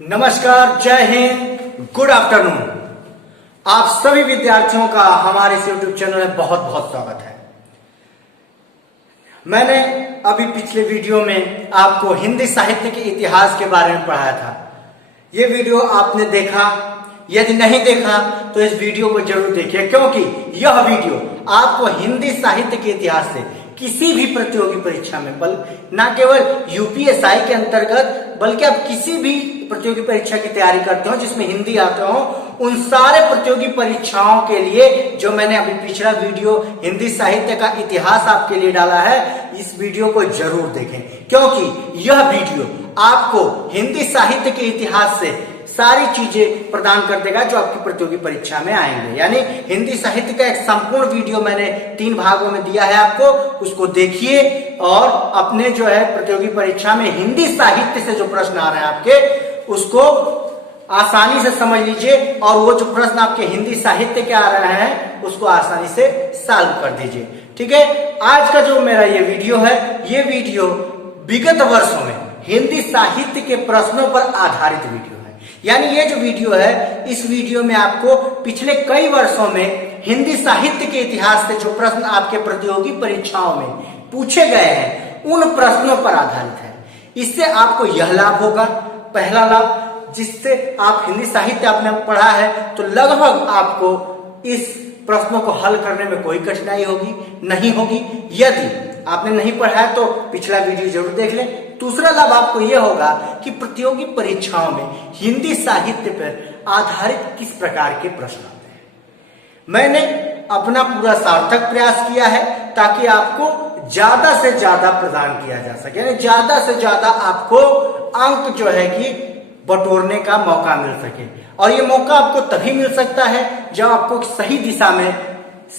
नमस्कार, जय Hind, good afternoon. आप सभी विद्यार्थियों का हमारे इस YouTube चैनल में बहुत बहुत स्वागत है। मैंने अभी पिछले वीडियो में आपको हिंदी साहित्य के इतिहास के बारे में पढ़ाया था। ये वीडियो आपने देखा? यदि नहीं देखा तो इस वीडियो को जरूर देखिए, क्योंकि यह वीडियो आपको हिंदी साहित्य के इतिहास से किसी भी प्रतियोगी परीक्षा में, न केवल यूपीएसआई के अंतर्गत बल्कि आप किसी भी प्रतियोगी परीक्षा की तैयारी करते हो जिसमें हिंदी आते हो, उन सारे प्रतियोगी परीक्षाओं के लिए जो मैंने अभी पिछला वीडियो हिंदी साहित्य का इतिहास आपके लिए डाला है, इस वीडियो को जरूर देखें, क्योंकि यह वीडियो आपको हिंदी साहित्य के इतिहास से सारी चीजें प्रदान कर देगा जो आपकी प्रतियोगी परीक्षा में आएंगे। यानी हिंदी साहित्य का एक संपूर्ण वीडियो मैंने 3 भागों में दिया है आपको, उसको देखिए और अपने जो है प्रतियोगी परीक्षा में हिंदी साहित्य से जो प्रश्न आ रहे हैं आपके, उसको आसानी से समझ लीजिए और वो जो प्रश्न आपके हिंदी साहित्य के आ रहे हैं उसको आसानी से सॉल्व कर दीजिए। ठीक है, आज का जो मेरा ये वीडियो है, ये वीडियो विगत वर्षों में हिंदी साहित्य के प्रश्नों पर आधारित वीडियो है। यानी ये जो वीडियो है, इस वीडियो में आपको पिछले कई वर्षों में हिंदी साहित्य के इतिहास से जो प्रश्न आपके प्रतियोगी परीक्षाओं में पूछे गए हैं, उन प्रश्नों पर आधारित है। इससे आपको यह लाभ होगा, पहला लाभ, जिससे आप हिंदी साहित्य आपने पढ़ा है तो लगभग आपको इस प्रश्नों को हल करने में कोई कठिनाई नहीं होगी। यदि आपने नहीं पढ़ा है तो पिछला वीडियो जरूर देख लें। दूसरा लाभ आपको यह होगा कि प्रतियोगी परीक्षाओं में हिंदी साहित्य पर आधारित किस प्रकार के प्रश्न आते हैं, मैंने अपना पूरा सार्थक प्रयास किया है ताकि आपको ज्यादा से ज्यादा प्रदान किया जा सके, यानी ज्यादा से ज्यादा आपको अंक जो है कि बटोरने का मौका मिल सके। और ये मौका आपको तभी मिल सकता है जब आपको सही दिशा में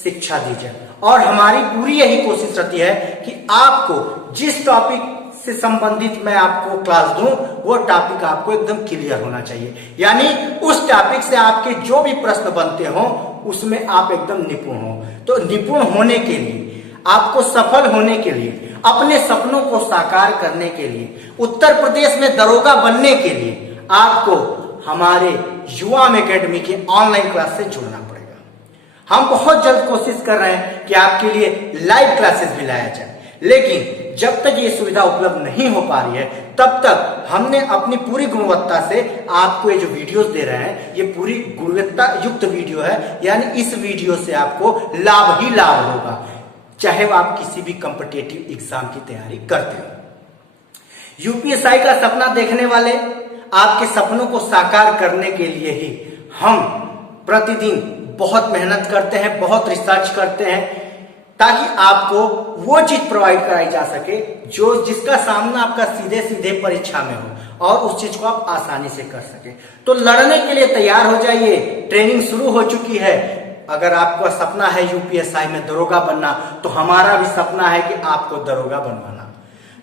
शिक्षा दी जाए। और हमारी पूरी यही कोशिश रहती है कि आपको जिस टॉपिक से संबंधित मैं आपको क्लास दूं, वो टॉपिक आपको एकदम क्लियर होना चाहिए। यानी उस टॉपिक से आपके जो भी प्रश्न बनते हो उसमें आप एकदम निपुण हो। तो निपुण होने के लिए, आपको सफल होने के लिए, अपने सपनों को साकार करने के लिए, उत्तर प्रदेश में दरोगा बनने के लिए आपको हमारे युवा एकेडमी के ऑनलाइन क्लास से जुड़ना पड़ेगा। हम बहुत जल्द कोशिश कर रहे हैं कि आपके लिए लाइव क्लासेस भी लाया जाए, लेकिन जब तक ये सुविधा उपलब्ध नहीं हो पा रही है तब तक हमने अपनी पूरी गुणवत्ता से आपको ये जो वीडियोस दे रहे हैं, ये पूरी गुणवत्ता युक्त वीडियो है। यानी इस वीडियो से आपको लाभ ही लाभ होगा, चाहे वो आप किसी भी कॉम्पिटिटिव एग्जाम की तैयारी करते हो। यूपीएसआई का सपना देखने वाले, आपके सपनों को साकार करने के लिए ही हम प्रतिदिन बहुत मेहनत करते हैं, बहुत रिसर्च करते हैं, ताकि आपको वो चीज प्रोवाइड कराई जा सके जो जिसका सामना आपका सीधे सीधे परीक्षा में हो और उस चीज को आप आसानी से कर सके। तो लड़ने के लिए तैयार हो जाइए, ट्रेनिंग शुरू हो चुकी है। अगर आपका सपना है यूपीएसआई में दरोगा बनना, तो हमारा भी सपना है कि आपको दरोगा बनवाना।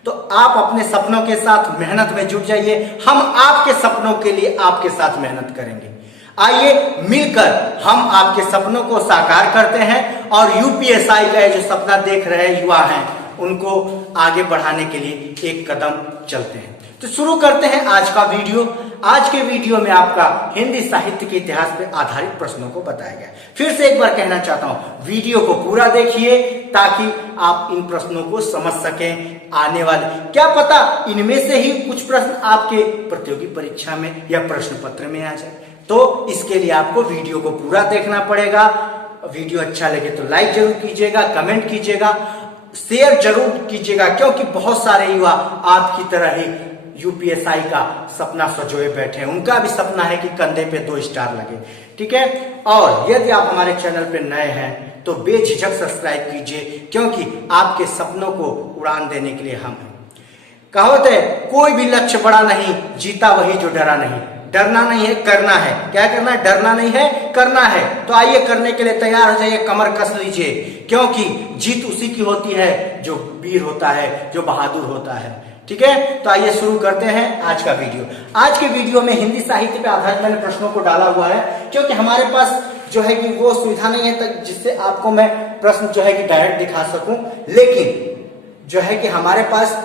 तो आप अपने सपनों के साथ मेहनत में जुट जाइए, हम आपके सपनों के लिए आपके साथ मेहनत करेंगे। आइए मिलकर हम आपके सपनों को साकार करते हैं और यूपीएसआई का जो सपना देख रहे युवा हैं उनको आगे बढ़ाने के लिए एक कदम चलते हैं। तो शुरू करते हैं आज का वीडियो। आज के वीडियो में आपका हिंदी साहित्य के इतिहास पर आधारित प्रश्नों को बताया गया। फिर से एक बार कहना चाहता हूं, वीडियो को पूरा देखिए ताकि आप इन प्रश्नों को समझ सकें। आने वाले, क्या पता इनमें से ही कुछ प्रश्न आपके प्रतियोगी परीक्षा में या प्रश्न पत्र में आ जाए। तो इसके लिए आपको वीडियो को पूरा देखना पड़ेगा। वीडियो अच्छा लगे तो लाइक जरूर कीजिएगा, कमेंट कीजिएगा, शेयर जरूर कीजिएगा, क्योंकि बहुत सारे युवा आपकी तरह ही यूपीएसआई का सपना सजोए बैठे हैं। उनका भी सपना है कि कंधे पे 2 स्टार लगे। ठीक है, और यदि आप हमारे चैनल पे नए हैं तो बेझिझक सब्सक्राइब कीजिए, क्योंकि आपके सपनों को उड़ान देने के लिए हम हैं। कहावत है, कोई भी लक्ष्य बड़ा नहीं, जीता वही जो डरा नहीं। डरना नहीं है, करना है। क्या करना है? डरना नहीं है, करना है। तो आइए करने के लिए तैयार हो जाइए, कमर कस लीजिए, क्योंकि जीत उसी की होती है जो वीर होता है, जो बहादुर होता है। ठीक है, तो आइए शुरू करते हैं आज का वीडियो। आज के वीडियो में हिंदी साहित्य पे आधारित मैंने प्रश्नों को डाला हुआ है, क्योंकि हमारे पास जो है कि वो सुविधा नहीं है तक जिससे आपको मैं प्रश्न जो है कि डायरेक्ट दिखा सकूं, लेकिन जो है कि हमारे पास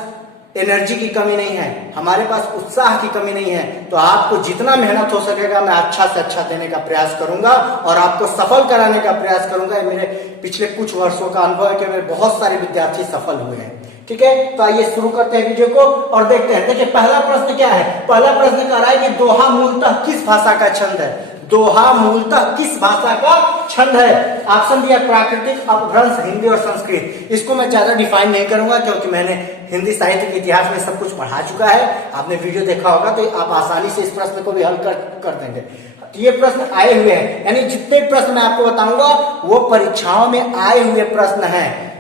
एनर्जी की कमी नहीं है, हमारे पास उत्साह की कमी नहीं है, तो आपको जितना मेहनत हो सकेगा मैं अच्छा से अच्छा देने का प्रयास करूंगा और आपको सफल कराने का प्रयास करूंगा। मेरे पिछले कुछ वर्षों का अनुभव है कि मेरे बहुत सारे विद्यार्थी सफल हुए हैं। ठीक है, तो आइए शुरू करते हैं वीडियो को और देखते हैं। देखिए पहला प्रश्न क्या है, पहला प्रश्न कह रहा है कि दोहा मूलतः किस भाषा का छंद है। दोहा मूलतः किस भाषा का छंद है। ऑप्शन दिया प्राकृतिक, अपभ्रंश, हिंदी और संस्कृत। इसको मैं ज्यादा डिफाइन नहीं करूंगा क्योंकि मैंने हिंदी साहित्य के इतिहास में सब कुछ पढ़ा चुका है। आपने वीडियो देखा होगा तो आप आसानी से इस प्रश्न को भी हल कर देंगे। तो ये प्रश्न आए हुए हैं, यानी जितने प्रश्न मैं आपको बताऊंगा वो परीक्षाओं में आए हुए प्रश्न हैं।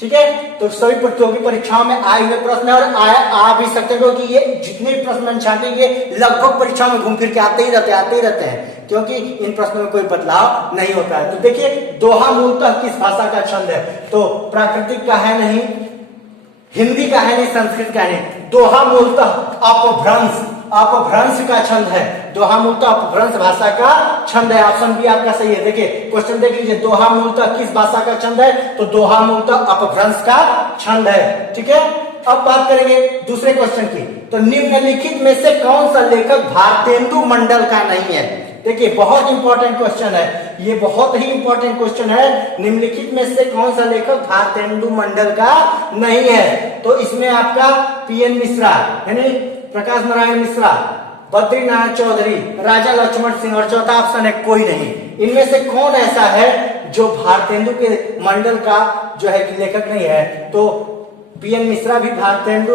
ठीक है, तो सभी प्रतियोगी परीक्षाओं में आए हुए प्रश्न है और आ भी सकते हैं क्योंकि ये जितने भी प्रश्न मैंने छाटे ये लगभग परीक्षाओं में घूम फिर के आते ही रहते हैं क्योंकि इन प्रश्नों में कोई बदलाव नहीं होता है। तो देखिए दोहा मूलतः किस भाषा का छंद है, तो प्राकृतिक का है नहीं, हिंदी का है नहीं, संस्कृत का नहीं। दोहा मूलतः अपभ्रंश का छंद है। दोहा मूलतः अपभ्रंश भाषा का छंद है। ऑप्शन बी आपका सही है। देखिए क्वेश्चन देख लीजिए, दोहा मूलतः किस भाषा का छंद है, तो दोहा मूलतः अपभ्रंश का छंद है। ठीक है, अब बात करेंगे दूसरे क्वेश्चन की। तो निम्नलिखित में से कौन सा लेखक भारतेंदु मंडल का नहीं है। देखिए बहुत इंपॉर्टेंट क्वेश्चन है, ये बहुत ही इंपॉर्टेंट क्वेश्चन है। निम्नलिखित में से कौन सा लेखक भारतेंदु मंडल का नहीं है, तो इसमें आपका पीएन मिश्रा यानी प्रकाश नारायण मिश्रा, बद्रीनाथ चौधरी, राजा लक्ष्मण सिंह और चौथा ऑप्शन है कोई नहीं। इनमें से कौन ऐसा है जो भारतेंदु के मंडल का जो है कि लेखक नहीं है, तो पीएन मिश्रा भी भारतेंदु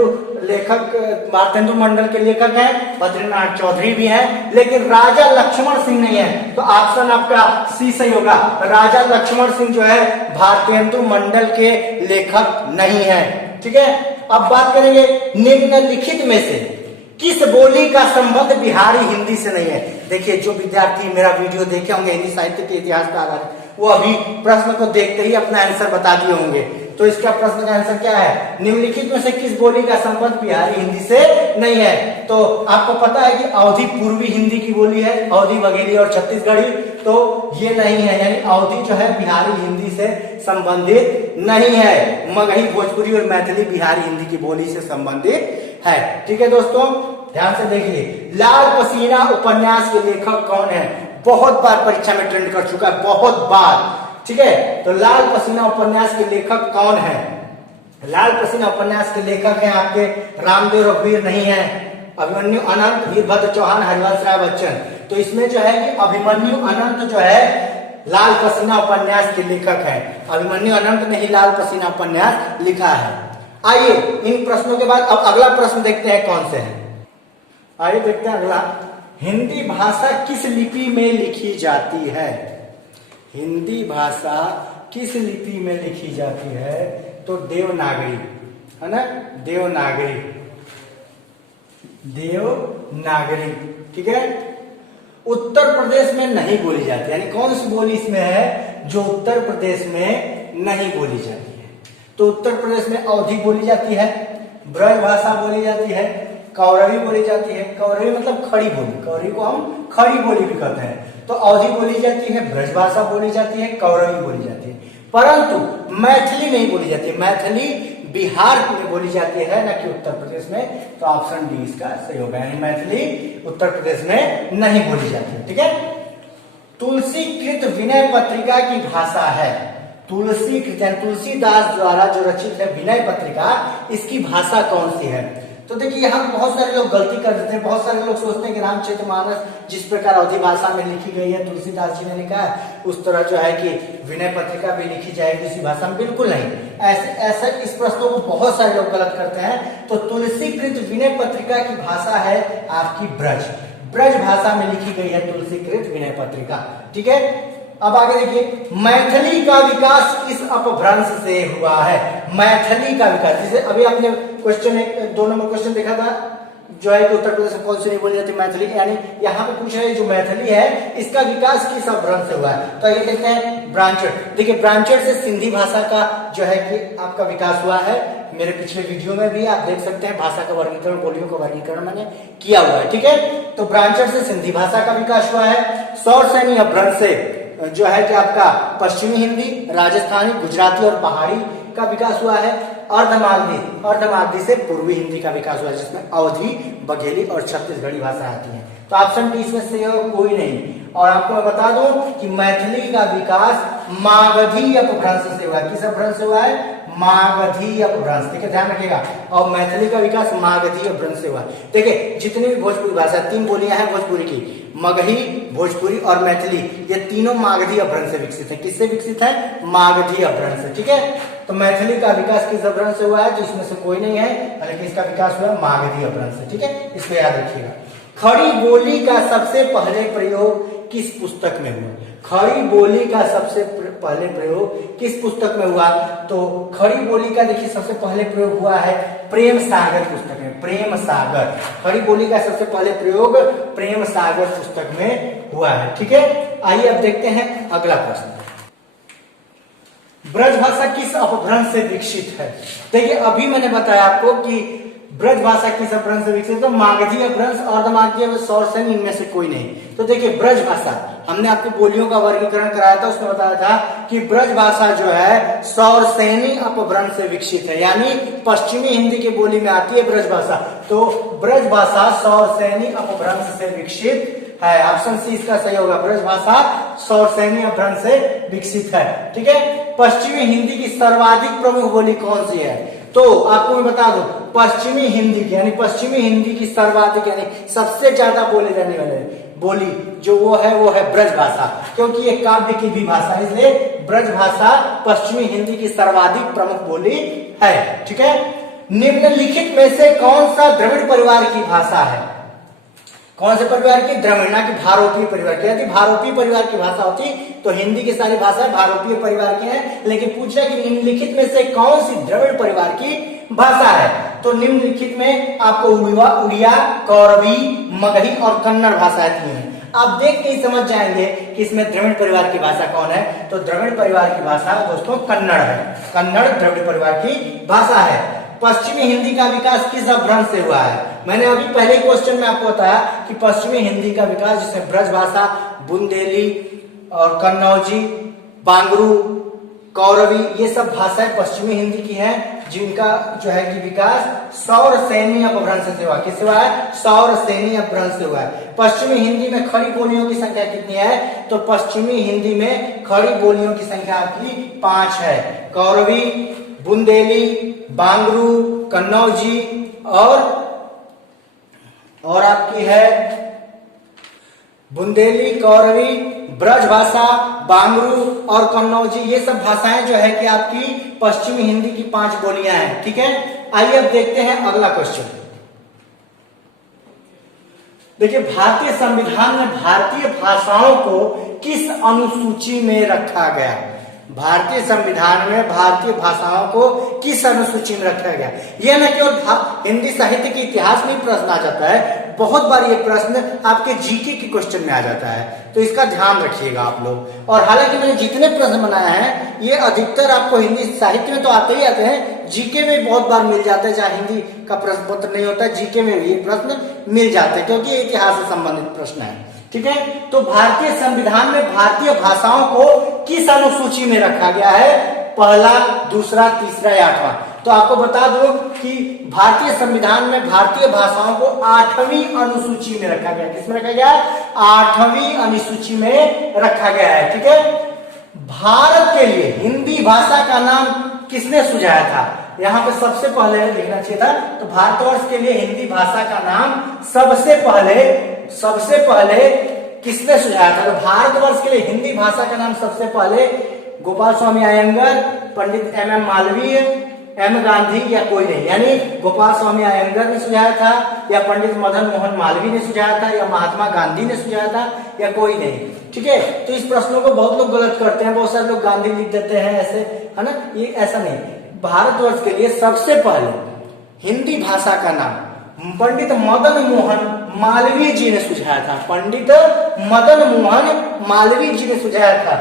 मंडल के लेखक हैं, बद्रीनाथ चौधरी भी हैं, लेकिन राजा लक्ष्मण सिंह नहीं है। तो ऑप्शन आपका सी सही होगा, राजा लक्ष्मण सिंह जो है भारतेंदु मंडल के लेखक नहीं है। ठीक है, अब बात करेंगे निम्नलिखित में से किस बोली का संबंध बिहारी हिंदी से नहीं है। देखिए जो विद्यार्थी मेरा वीडियो देखे होंगे हिंदी साहित्य के इतिहास पर आधारित, वो अभी प्रश्न को देखते ही अपना आंसर बता दिए होंगे। तो इसका प्रश्न का आंसर क्या है, निम्नलिखित में से किस बोली का संबंध बिहारी हिंदी से नहीं है। तो आपको पता है कि अवधी पूर्वी हिंदी की बोली है, अवधी बघेली और छत्तीसगढ़ी, तो ये नहीं है, यानी अवधी जो है बिहारी हिंदी से संबंधित नहीं है। मगही, भोजपुरी और मैथिली बिहारी हिंदी की बोली से संबंधित है। ठीक है दोस्तों, ध्यान से देखिए, लाल पसीना उपन्यास के लेखक कौन है। बहुत बार परीक्षा में ट्रेंड कर चुका है, बहुत बार। ठीक है, तो लाल पसीना उपन्यास के लेखक कौन है। लाल पसीना उपन्यास के लेखक हैं आपके रामदेव रघुवीर नहीं है, अभिमन्यु अनंत, वीरभद्र चौहान, हरिवंश राय बच्चन। तो इसमें जो है कि अभिमन्यु अनंत जो है लाल पसीना उपन्यास के लेखक है। अभिमन्यु अनंत ने ही लाल पसीना उपन्यास लिखा है। आइए इन प्रश्नों के बाद अब अगला प्रश्न देखते हैं कौन से है। आइए देखते हैं अगला, हिंदी भाषा किस लिपि में लिखी जाती है। हिंदी भाषा किस लिपि में लिखी जाती है, तो देवनागरी है ना, देवनागरी। ठीक है, उत्तर प्रदेश में नहीं बोली जाती, यानी कौन सी बोली इसमें है जो उत्तर प्रदेश में नहीं बोली जाती है। तो उत्तर प्रदेश में अवधी बोली जाती है, ब्रज भाषा बोली जाती है, कौरवी बोली जाती है। कौरवी मतलब खड़ी बोली, कौरवी को हम खड़ी बोली भी कहते हैं। तो अवधी बोली जाती है, ब्रज भाषा बोली जाती है, कौरवी बोली जाती है, परंतु मैथिली नहीं बोली जाती है। मैथिली बिहार में बोली जाती है ना कि उत्तर प्रदेश में। तो ऑप्शन डी इसका सही होगा, यानी मैथिली उत्तर प्रदेश में नहीं बोली जाती है। ठीक है, तुलसीकृत विनय पत्रिका की भाषा है। तुलसीकृत यानी तुलसीदास द्वारा जो रचित है विनय पत्रिका, इसकी भाषा कौन सी है। तो देखिए यहाँ बहुत सारे लोग गलती कर देते हैं, बहुत सारे लोग सोचते हैं कि रामचरितमानस जिस प्रकार अवधी भाषा में लिखी गई है, तुलसीदास जी ने लिखा है, उस तरह जो है कि विनय पत्रिका भी लिखी जाएगी इसी भाषा में। बिल्कुल नहीं, ऐसा इस प्रश्नों को बहुत सारे लोग गलत करते हैं। तो तुलसीकृत विनय पत्रिका की भाषा है आपकी ब्रज भाषा में लिखी गई है तुलसीकृत विनय पत्रिका। ठीक है, अब आगे देखिए, मैथिली का विकास किस अपभ्रंश से हुआ है। मैथिली का विकास, जैसे अभी आपने क्वेश्चन 2 नंबर क्वेश्चन देखा था जो है कि उत्तर प्रदेश में कौन सी नहीं बोली जाती मैथिली, यानी यहाँ पे पूछा है जो मैथिली है इसका विकास किस अपभ्रंश से हुआ है। तो ये देखते हैं ब्रांचट। देखिए ब्रांचट से सिंधी भाषा का जो है कि आपका विकास हुआ है। मेरे पिछले वीडियो में भी आप देख सकते हैं, भाषा का वर्गीकरण, बोलियों का वर्गीकरण मैंने किया हुआ है। ठीक है, तो ब्रांचट से सिंधी भाषा का विकास हुआ है। सौरसैनी अपभ्रंश से जो है कि आपका पश्चिमी हिंदी, राजस्थानी, गुजराती और पहाड़ी का विकास हुआ है। अर्धमागधी से पूर्वी हिंदी का विकास हुआ, जिसमें अवधी, बघेली और छत्तीसगढ़ी भाषा आती है। तो ऑप्शन डी इसमें से कोई नहीं। और आपको मैं बता दूं कि मैथिली का विकास मागधी अपभ्रंश से हुआ है। किस अपभ्रंश से हुआ है? मागधी अपभ्रंश। ठीक है, ध्यान रखिएगा। और मैथिली का विकास मागधी अपभ्रंश से हुआ है। देखिए, जितनी भी भोजपुरी भाषा, 3 बोलियां हैं भोजपुरी की, मगही, भोजपुरी और मैथिली, ये तीनों मागधी अपभ्रंश से विकसित है। किससे विकसित है? मागधी अपभ्रंश से। ठीक है, तो मैथिली का विकास किस अपभ्रंश से हुआ है? तो इसमें से कोई नहीं है, लेकिन इसका विकास हुआ मागधी अपभ्रंश से। ठीक है, इसको याद रखिएगा। खड़ी बोली का सबसे पहले प्रयोग किस पुस्तक में हुआ? खड़ी बोली का सबसे पहले प्रयोग किस पुस्तक में हुआ? तो खड़ी बोली का देखिए सबसे पहले प्रयोग हुआ है प्रेम सागर पुस्तक में। प्रेम सागर, खड़ी बोली का सबसे पहले प्रयोग प्रेम सागर पुस्तक में हुआ है। ठीक है, आइए अब देखते हैं अगला प्रश्न। ब्रज भाषा किस अपभ्रंश से विकसित है? देखिए, अभी मैंने बताया आपको कि ब्रज भाषा किस अपभ्रंश से विकसित? तो मागधी अपभ्रंश, अर्धमागधी अपभ्रंश, सौरसेनी, इनमें से कोई नहीं। तो देखिए, ब्रज भाषा हमने आपको बोलियों का वर्गीकरण कराया था, उसमें बताया था कि ब्रज भाषा जो है सौरसेनी अपभ्रंश से विकसित है, यानी पश्चिमी हिंदी की बोली में आती है ब्रज भाषा। तो ब्रज भाषा सौरसेनी अपभ्रंश से विकसित है। ऑप्शन सी इसका सही होगा। ब्रज भाषा सौरसेनी अपभ्रंश से विकसित है। ठीक है, पश्चिमी हिंदी की सर्वाधिक प्रमुख बोली कौन सी है? तो आपको मैं बता दूं, पश्चिमी हिंदी की, यानी पश्चिमी हिंदी की सर्वाधिक यानी सबसे ज्यादा बोले जाने वाले बोली जो वो है ब्रज भाषा, क्योंकि ये काव्य की भी भाषा है, इसलिए ब्रज भाषा पश्चिमी हिंदी की सर्वाधिक प्रमुख बोली है। ठीक है, निम्नलिखित में से कौन सा द्रविड़ परिवार की भाषा है? कौन से परिवार की? द्रविड़, की भारोपीय परिवार की। यदि भारोपीय परिवार की भाषा होती तो हिंदी की सारी भाषाएं भारोपीय परिवार की हैं, लेकिन पूछा कि निम्नलिखित में से कौन सी द्रविड़ परिवार की भाषा है? तो निम्नलिखित में आपको उड़िया, कौरवी, मगही और कन्नड़ भाषाएं दी हैं। आप देख के ही समझ जाएंगे कि इसमें द्रविड़ परिवार की भाषा कौन है। तो द्रविड़ परिवार की भाषा दोस्तों कन्नड़ है। कन्नड़ द्रविड़ परिवार की भाषा है। पश्चिमी हिंदी का विकास किस अपभ्रंश से हुआ है? मैंने अभी पहले क्वेश्चन में आपको बताया कि पश्चिमी हिंदी का विकास, जिसमें ब्रज भाषा, बुंदेली और कन्नौजी, बांगरू, कौरवी, ये सब भाषाएं पश्चिमी हिंदी की हैं, जिनका जो है कि विकास सौरसेनी अपभ्रंश से हुआ। किससे हुआ है? सौरसेनी अपभ्रंश से हुआ है। पश्चिमी हिंदी में खड़ी बोलियों की संख्या कितनी है? तो पश्चिमी हिंदी में खड़ी बोलियों की संख्या आपकी 5 है। कौरवी, बुंदेली, बांगरू, कन्नौजी और आपकी है बुंदेली, कौरवी, ब्रज भाषा, बांगरू और कन्नौजी, ये सब भाषाएं जो है कि आपकी पश्चिमी हिंदी की 5 बोलियां हैं। ठीक है, आइए अब देखते हैं अगला क्वेश्चन। देखिए, भारतीय संविधान में भारतीय भाषाओं को किस अनुसूची में रखा गया? भारतीय संविधान में भारतीय भाषाओं को किस अनुसूची में रखा गया? यह न केवल हिंदी साहित्य के इतिहास में प्रश्न आ जाता है, बहुत बार ये प्रश्न आपके जीके के क्वेश्चन में आ जाता है, तो इसका ध्यान रखिएगा आप लोग। और हालांकि मैंने जितने प्रश्न बनाए हैं ये अधिकतर आपको हिंदी साहित्य में तो आते ही आते हैं, जीके में बहुत बार मिल जाते हैं। जहाँ हिंदी का प्रश्न पत्र नहीं होता, जीके में भी ये प्रश्न मिल जाते हैं, क्योंकि इतिहास से संबंधित प्रश्न है। ठीक है, तो भारतीय संविधान में भारतीय भाषाओं को किस अनुसूची में रखा गया है? पहला, दूसरा, तीसरा या 8वां? तो आपको बता दूं कि भारतीय संविधान में भारतीय भाषाओं को 8वीं अनुसूची में रखा गया। किसमें रखा गया? 8वीं अनुसूची में रखा गया है। ठीक है, भारत के लिए हिंदी भाषा का नाम किसने सुझाया था? यहाँ पे सबसे पहले लिखना चाहिए था। तो भारतवर्ष के लिए हिंदी भाषा का नाम सबसे पहले किसने सुझाया था? तो भारतवर्ष के लिए हिंदी भाषा का नाम सबसे पहले गोपाल स्वामी अयंगर, पंडित MM मालवीय, M गांधी या कोई नहीं, यानी गोपाल स्वामी अयंगर ने सुझाया था, या पंडित मदन मोहन मालवीय ने सुझाया था, या महात्मा गांधी ने सुझाया था, या कोई नहीं। ठीक है, तो इस प्रश्नों को बहुत लोग गलत करते हैं, बहुत सारे लोग गांधी लिख देते हैं ऐसे, है ना? ये ऐसा नहीं। भारतवर्ष के लिए सबसे पहले हिंदी भाषा का नाम पंडित मदन मोहन मालवीय जी ने सुझाया था। पंडित मदन मोहन मालवीय जी ने सुझाया था।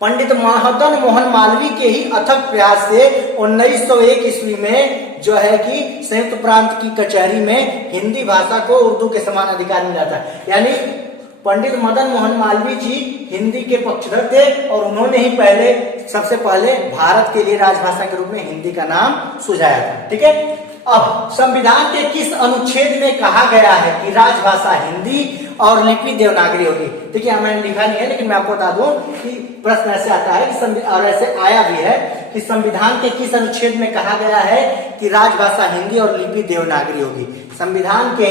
पंडित मदन मोहन मालवीय के ही अथक प्रयास से 1901 ईस्वी में जो है कि संयुक्त प्रांत की कचहरी में हिंदी भाषा को उर्दू के समान अधिकार मिला था। यानी पंडित मदन मोहन मालवीय जी हिंदी के पक्षधर थे और उन्होंने ही सबसे पहले भारत के लिए राजभाषा के रूप में हिंदी का नाम सुझाया था। ठीक है, अब संविधान के किस अनुच्छेद में कहा गया है कि राजभाषा हिंदी और लिपि देवनागरी होगी? देखिए यहां मैंने लिखा नहीं है, लेकिन मैं आपको बता दूं कि प्रश्न ऐसे आता है कि और ऐसे आया भी है कि संविधान के किस अनुच्छेद में कहा गया है कि राजभाषा हिंदी और लिपि देवनागरी होगी? संविधान के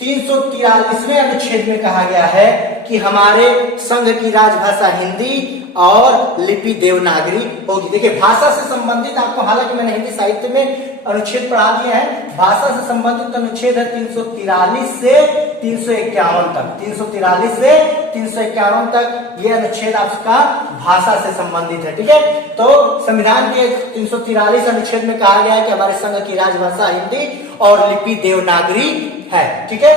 343वें अनुच्छेद में कहा गया है कि हमारे संघ की राजभाषा हिंदी और लिपि देवनागरी होगी। देखिए भाषा से संबंधित आपको, हालांकि मैंने हिंदी साहित्य में अनुच्छेद पढ़ा दिया है, भाषा से संबंधित अनुच्छेद है 343 से 351 तक। 343 से 351 तक ये अनुच्छेद आपका भाषा से संबंधित है। ठीक है, तो संविधान के 343 अनुच्छेद में कहा गया है कि हमारे संघ की राजभाषा हिंदी और लिपि देवनागरी है। ठीक है,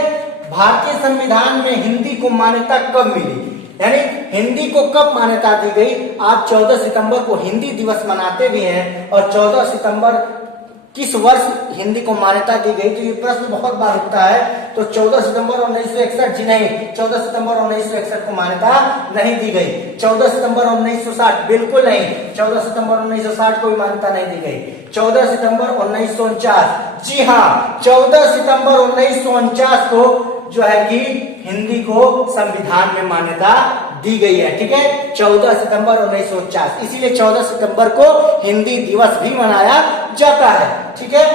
भारतीय संविधान में हिंदी को मान्यता कब मिली, यानी हिंदी को कब मान्यता दी गई? आज 14 सितंबर को हिंदी दिवस मनाते भी हैं, और 14 सितंबर किस वर्ष हिंदी को मान्यता दी गई? तो ये प्रश्न बहुत बार उठता है। तो 14 सितंबर 1961 जी नहीं, 14 सितंबर 1961 को मान्यता नहीं दी गई। 14 सितंबर 1960 बिल्कुल नहीं, 14 सितंबर 1960 को भी मान्यता नहीं दी गई। 14 सितंबर 1949, जी हाँ 14 सितंबर 1949 को जो है कि हिंदी को संविधान में मान्यता दी गई है। ठीक है, 14 सितंबर 1949, इसीलिए 14 सितंबर को हिंदी दिवस भी मनाया जाता है। ठीक है,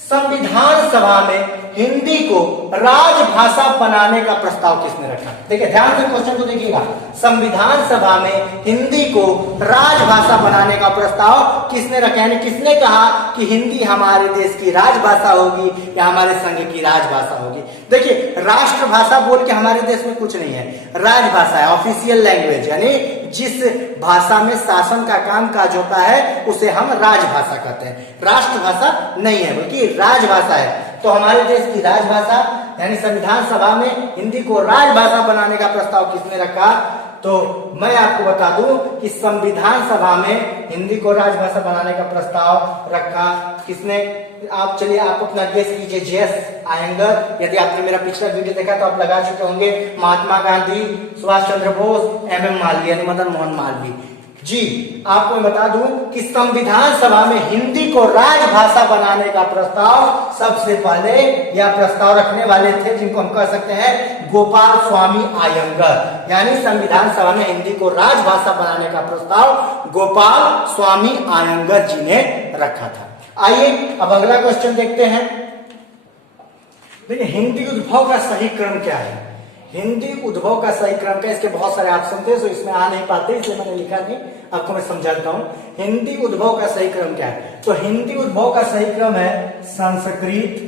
संविधान सभा में हिंदी को राजभाषा बनाने का प्रस्ताव किसने रखा? देखिए ध्यान से क्वेश्चन को देखिएगा। संविधान सभा में हिंदी को राजभाषा बनाने का प्रस्ताव किसने रखा, यानी किसने कहा कि हिंदी हमारे देश की राजभाषा होगी या हमारे संघ की राजभाषा होगी? देखिए राष्ट्रभाषा बोल के हमारे देश में कुछ नहीं है, राजभाषा है, ऑफिशियल लैंग्वेज, यानी जिस भाषा में शासन का काम काज होता है उसे हम राजभाषा कहते हैं। राष्ट्रभाषा नहीं है बल्कि राजभाषा है। तो हमारे देश की राजभाषा यानी संविधान सभा में हिंदी को राजभाषा बनाने का प्रस्ताव किसने रखा? तो मैं आपको बता दूं कि संविधान सभा में हिंदी को राजभाषा बनाने का प्रस्ताव रखा किसने? आप चलिए आप अपना गेस कीजिए। जेएस आयंगर, यदि आपने मेरा पिछला वीडियो देखा तो आप लगा चुके होंगे। महात्मा गांधी, सुभाष चंद्र बोस, एमएम मालवीय यानी मदन मोहन मालवीय जी। आपको मैं बता दूं कि संविधान सभा में हिंदी को राजभाषा बनाने का प्रस्ताव सबसे पहले या प्रस्ताव रखने वाले थे जिनको हम कह सकते हैं गोपाल स्वामी आयंगर, यानी संविधान सभा में हिंदी को राजभाषा बनाने का प्रस्ताव गोपाल स्वामी आयंगर जी ने रखा था। आइए अब अगला क्वेश्चन देखते हैं। देखिए हिंदी उद्भव का सही क्रम क्या है? हिंदी उद्भव का सही क्रम क्या? इसके बहुत सारे ऑप्शन थे, तो इसमें आ नहीं पाते, इसलिए मैंने लिखा नहीं, आपको मैं समझाता हूं। हिंदी उद्भव का सही क्रम क्या है? तो हिंदी उद्भव का सही क्रम है संस्कृत,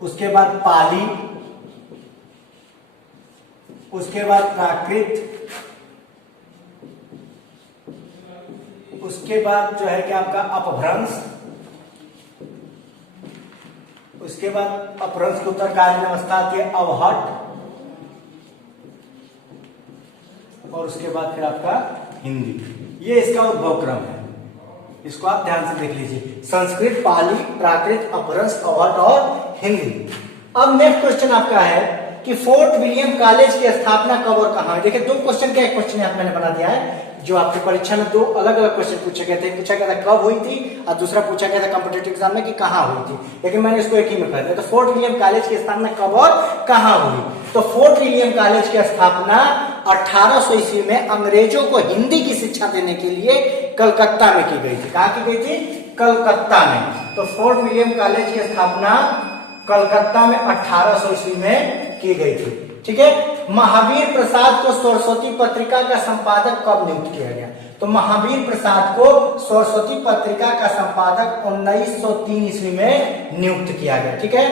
उसके बाद पाली, उसके बाद प्राकृत, उसके बाद जो है कि आपका अपभ्रंश, उसके बाद अपभ्रंश के उत्तरकालीन अवस्था के अवहट, और उसके बाद फिर आपका हिंदी। ये इसका उद्भव क्रम है, इसको आप ध्यान से देख लीजिए। संस्कृत, पाली, प्राकृत, अपभ्रंश, अवहट और हिंदी। अब नेक्स्ट क्वेश्चन आपका है कि फोर्ट विलियम कॉलेज की स्थापना कब और कहां? देखिए दो क्वेश्चन का एक क्वेश्चन यहाँ मैंने बना दिया है, जो आपकी परीक्षा में दो अलग अलग क्वेश्चन पूछे गए थे। पूछा गया था कब हुई थी और दूसरा पूछा गया था कॉम्पिटिटिव एग्जाम में कि कहां हुई थी, लेकिन मैंने इसको एक ही में कर दिया। तो फोर्ट विलियम कॉलेज की स्थापना कब और कहां हुई? तो फोर्ट विलियम कॉलेज की स्थापना 1800 ईस्वी में अंग्रेजों को हिंदी की शिक्षा देने के लिए कलकत्ता में की गई थी। कहां की गई थी? कलकत्ता में। तो फोर्ट विलियम कॉलेज की स्थापना कलकत्ता में 1800 ईस्वी में की गई थी। ठीक है, महावीर प्रसाद को सरस्वती पत्रिका का संपादक कब नियुक्त किया गया? तो महावीर प्रसाद को सरस्वती पत्रिका का संपादक 1903 ईस्वी में नियुक्त किया गया। ठीक है,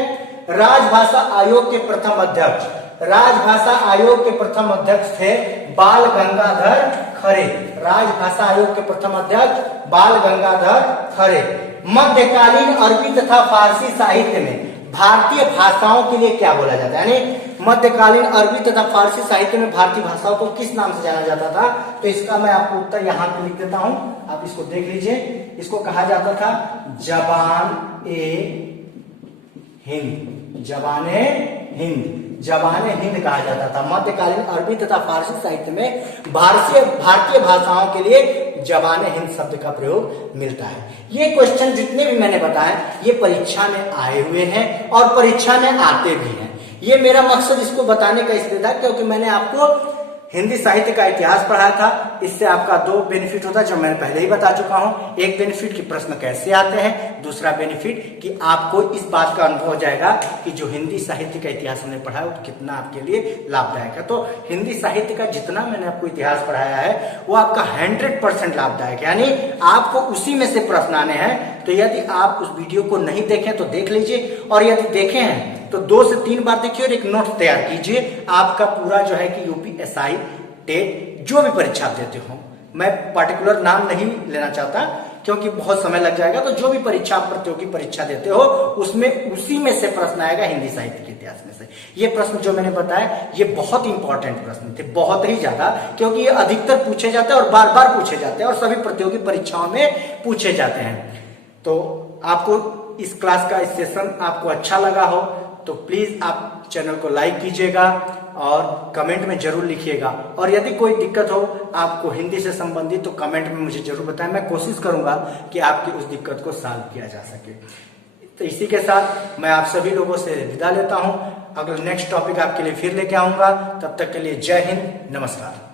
राजभाषा आयोग के प्रथम अध्यक्ष, राजभाषा आयोग के प्रथम अध्यक्ष थे बाल गंगाधर खरे। राजभाषा आयोग के प्रथम अध्यक्ष बाल गंगाधर खरे। मध्यकालीन अरबी तथा फारसी साहित्य में भारतीय भाषाओं के लिए क्या बोला जाता है? यानी मध्यकालीन अरबी तथा फारसी साहित्य में भारतीय भाषाओं को किस नाम से जाना जाता था? तो इसका मैं आपको उत्तर यहां पे लिख देता हूं, आप इसको देख लीजिए। इसको कहा जाता था जबान ए हिंद, जबाने हिंद, जबाने हिंद कहा जाता था। मध्यकालीन अरबी तथा फारसी साहित्य में भारतीय भाषाओं के लिए जबाने हिंद शब्द का प्रयोग मिलता है। ये क्वेश्चन जितने भी मैंने बताए ये परीक्षा में आए हुए हैं और परीक्षा में आते भी हैं। ये मेरा मकसद इसको बताने का इसलिए था क्योंकि मैंने आपको हिंदी साहित्य का इतिहास पढ़ाया था। इससे आपका दो बेनिफिट होता है जो मैंने पहले ही बता चुका हूं। एक बेनिफिट कि प्रश्न कैसे आते हैं, दूसरा बेनिफिट कि आपको इस बात का अनुभव हो जाएगा कि जो हिंदी साहित्य का इतिहास हमने पढ़ा है वो कितना आपके लिए लाभदायक है। तो हिंदी साहित्य का जितना मैंने आपको इतिहास पढ़ाया है वो आपका 100% लाभदायक, यानी आपको उसी में से प्रश्न आने हैं। तो यदि आप उस वीडियो को नहीं देखें तो देख लीजिए, और यदि देखे हैं तो 2 से 3 बार देखिए और एक नोट तैयार कीजिए। आपका पूरा जो है कि यूपीएसआई टेट जो भी परीक्षा आप देते हो, मैं पर्टिकुलर नाम नहीं लेना चाहता क्योंकि बहुत समय लग जाएगा, तो जो भी परीक्षा आप प्रतियोगी परीक्षा देते हो उसमें उसी में से प्रश्न आएगा हिंदी साहित्य के इतिहास में से। ये प्रश्न जो मैंने बताया ये बहुत इंपॉर्टेंट प्रश्न थे, बहुत ही ज्यादा, क्योंकि ये अधिकतर पूछे जाते हैं और बार बार पूछे जाते हैं और सभी प्रतियोगी परीक्षाओं में पूछे जाते हैं। तो आपको इस क्लास का इस सेशन आपको अच्छा लगा हो तो प्लीज आप चैनल को लाइक कीजिएगा और कमेंट में जरूर लिखिएगा। और यदि कोई दिक्कत हो आपको हिंदी से संबंधित तो कमेंट में मुझे जरूर बताएं, मैं कोशिश करूंगा कि आपकी उस दिक्कत को सॉल्व किया जा सके। तो इसी के साथ मैं आप सभी लोगों से विदा लेता हूं। अगला नेक्स्ट टॉपिक आपके लिए फिर लेके आऊंगा। तब तक के लिए जय हिंद, नमस्कार।